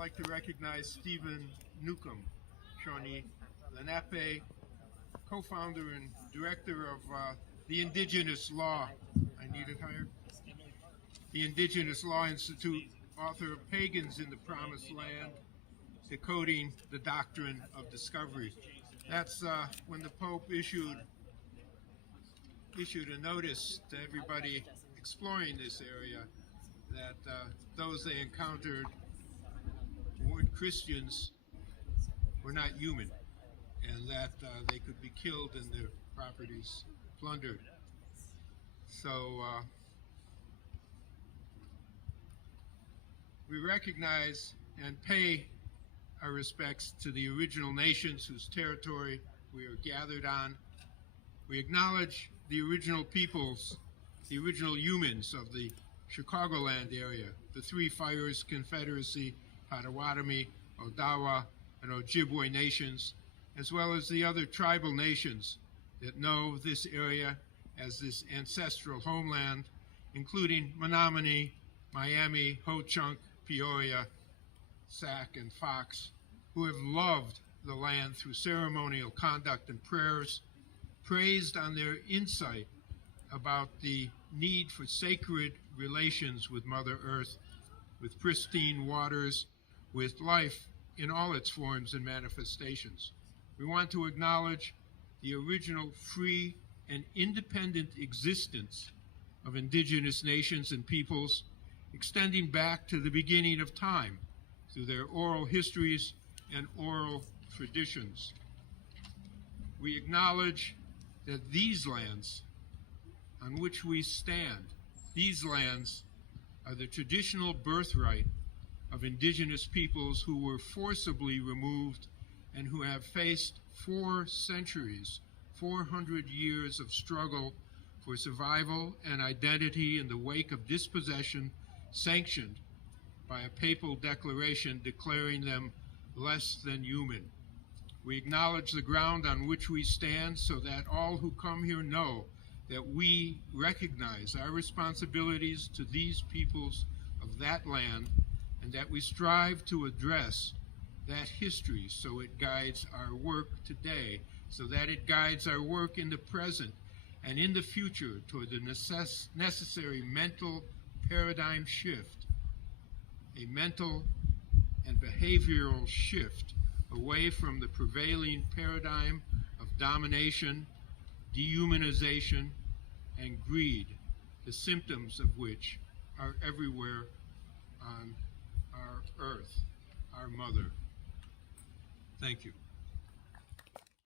like to recognize Stephen Newcomb, Shawnee Lenape, co-founder and director of the Indigenous Law. I need it higher. The Indigenous Law Institute, author of Pagans in the Promised Land, Decoding the Doctrine of Discovery. That's when the Pope issued a notice to everybody exploring this area that those they encountered who weren't Christians were not human, and that they could be killed and their properties plundered. So we recognize and pay our respects to the original nations whose territory we are gathered on. We acknowledge the original peoples, the original humans of the Chicagoland area, the Three Fires Confederacy, Potawatomi, Odawa, and Ojibwe nations, as well as the other tribal nations that know this area as this ancestral homeland, including Menominee, Miami, Ho-Chunk, Peoria, Sac, and Fox, who have loved the land through ceremonial conduct and prayers, praised on their insight about the need for sacred relations with Mother Earth, with pristine waters, with life in all its forms and manifestations. We want to acknowledge the original free and independent existence of indigenous nations and peoples, extending back to the beginning of time through their oral histories and oral traditions. We acknowledge that these lands on which we stand, these lands are the traditional birthright of indigenous peoples who were forcibly removed and who have faced 4 centuries, 400 years of struggle for survival and identity in the wake of dispossession sanctioned by a papal declaration declaring them less than human. We acknowledge the ground on which we stand so that all who come here know that we recognize our responsibilities to these peoples of that land, and that we strive to address that history so it guides our work today, so that it guides our work in the present and in the future toward the necessary mental paradigm shift, a mental and behavioral shift away from the prevailing paradigm of domination, dehumanization, and greed, the symptoms of which are everywhere on our earth, our mother. Thank you.